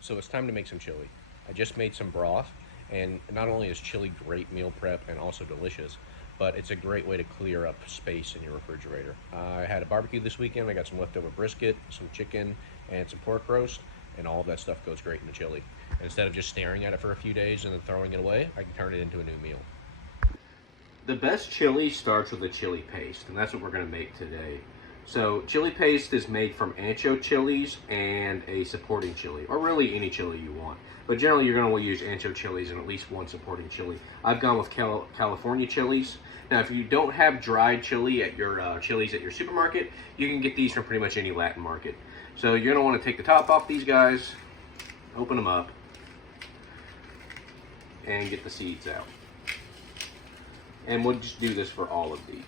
So it's time to make some chili. I just made some broth, and not only is chili great meal prep and also delicious, but it's a great way to clear up space in your refrigerator. I had a barbecue this weekend. I got some leftover brisket, some chicken, and some pork roast, and all of that stuff goes great in the chili. And instead of just staring at it for a few days and then throwing it away, I can turn it into a new meal. The best chili starts with a chili paste, and that's what we're going to make today. So chili paste is made from ancho chilies and a supporting chili, or really any chili you want. But generally you're going to use ancho chilies and at least one supporting chili. I've gone with California chilies. Now if you don't have dried chili at your chilies at your supermarket, you can get these from pretty much any Latin market. So you're going to want to take the top off these guys, open them up, and get the seeds out. And we'll just do this for all of these.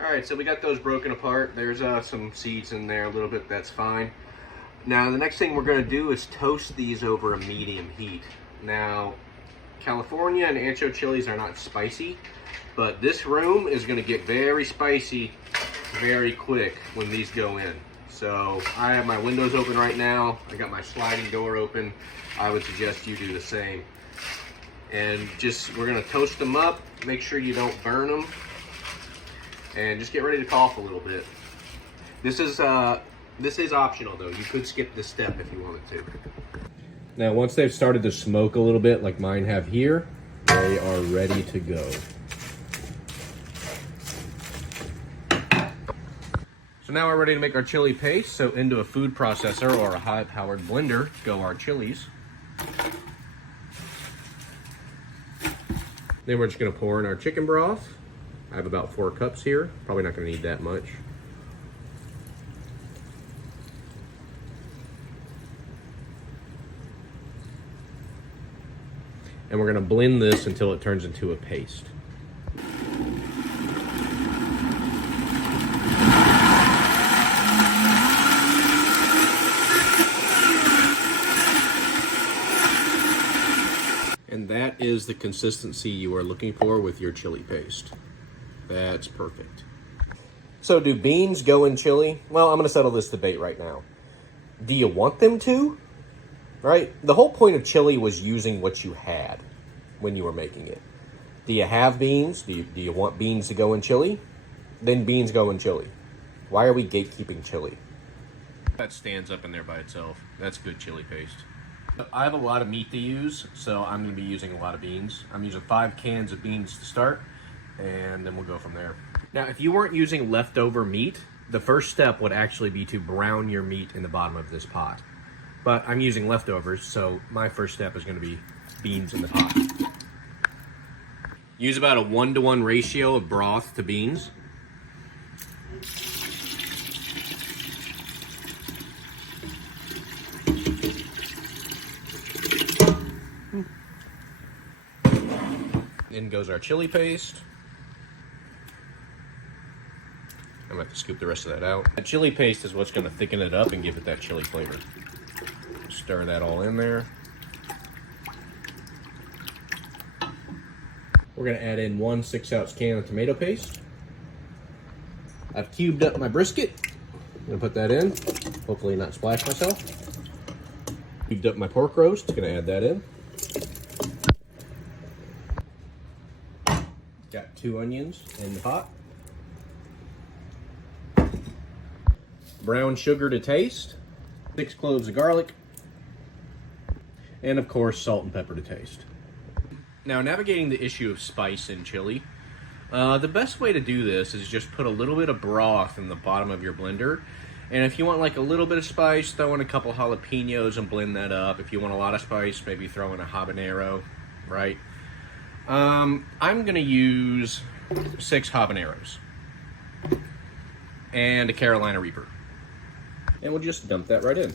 Alright, so we got those broken apart. There's some seeds in there a little bit, that's fine. Now the next thing we're going to do is toast these over a medium heat. Now, California and ancho chilies are not spicy, but this room is going to get very spicy very quick when these go in. So I have my windows open right now. I got my sliding door open. I would suggest you do the same. And we're gonna toast them up. Make sure you don't burn them. And just get ready to cough a little bit. This is optional though. You could skip this step if you wanted to. Now once they've started to smoke a little bit like mine have here, they are ready to go. So now we're ready to make our chili paste. So into a food processor or a high-powered blender go our chilies. Then we're just gonna pour in our chicken broth. I have about 4 cups here. Probably not gonna need that much. And we're gonna blend this until it turns into a paste. And that is the consistency you are looking for with your chili paste. That's perfect. So do beans go in chili? Well, I'm going to settle this debate right now. Do you want them to? Right? The whole point of chili was using what you had when you were making it. Do you have beans? Do you want beans to go in chili? Then beans go in chili. Why are we gatekeeping chili? That stands up in there by itself. That's good chili paste. I have a lot of meat to use, so I'm going to be using a lot of beans. I'm using 5 cans of beans to start, and then we'll go from there. Now, if you weren't using leftover meat, the first step would actually be to brown your meat in the bottom of this pot. But I'm using leftovers, so my first step is going to be beans in the pot. Use about a 1-to-1 ratio of broth to beans. In goes our chili paste. I'm gonna have to scoop the rest of that out. The chili paste is what's gonna thicken it up and give it that chili flavor. Stir that all in there. We're gonna add in 1 6-ounce can of tomato paste. I've cubed up my brisket. I'm gonna put that in. Hopefully not splash myself. Cubed up my pork roast. Gonna add that in. Got 2 onions in the pot. Brown sugar to taste. 6 cloves of garlic. And of course, salt and pepper to taste. Now, navigating the issue of spice in chili, the best way to do this is just put a little bit of broth in the bottom of your blender. And if you want like a little bit of spice, throw in a couple jalapenos and blend that up. If you want a lot of spice, maybe throw in a habanero, right? I'm gonna use 6 habaneros and a Carolina Reaper. And we'll just dump that right in.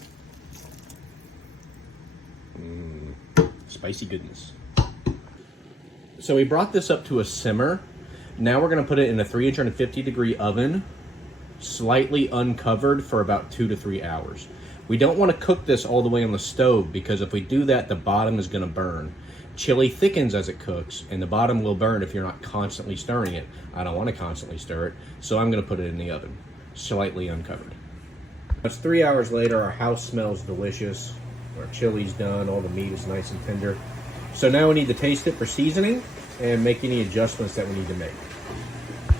Spicy goodness. So we brought this up to a simmer. Now we're gonna put it in a 350-degree oven, slightly uncovered for about 2 to 3 hours. We don't wanna cook this all the way on the stove because if we do that, the bottom is gonna burn. Chili thickens as it cooks, and the bottom will burn if you're not constantly stirring it. I don't want to constantly stir it, so I'm going to put it in the oven, slightly uncovered. It's 3 hours later. Our house smells delicious. Our chili's done. All the meat is nice and tender. So now we need to taste it for seasoning and make any adjustments that we need to make.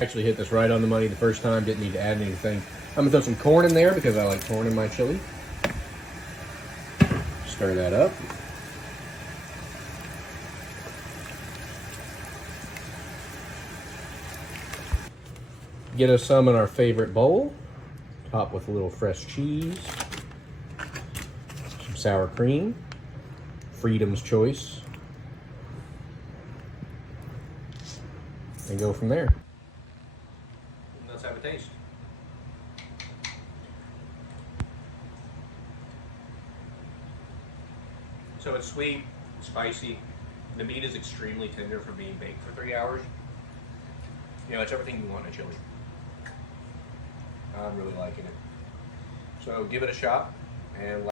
Actually hit this right on the money the first time. Didn't need to add anything. I'm going to throw some corn in there because I like corn in my chili. Stir that up. Get us some in our favorite bowl. Top with a little fresh cheese. Some sour cream. Freedom's Choice. And go from there. Let's have a taste. So it's sweet, spicy. The meat is extremely tender for being baked for 3 hours. You know, it's everything you want in a chili. I'm really liking it. So give it a shot and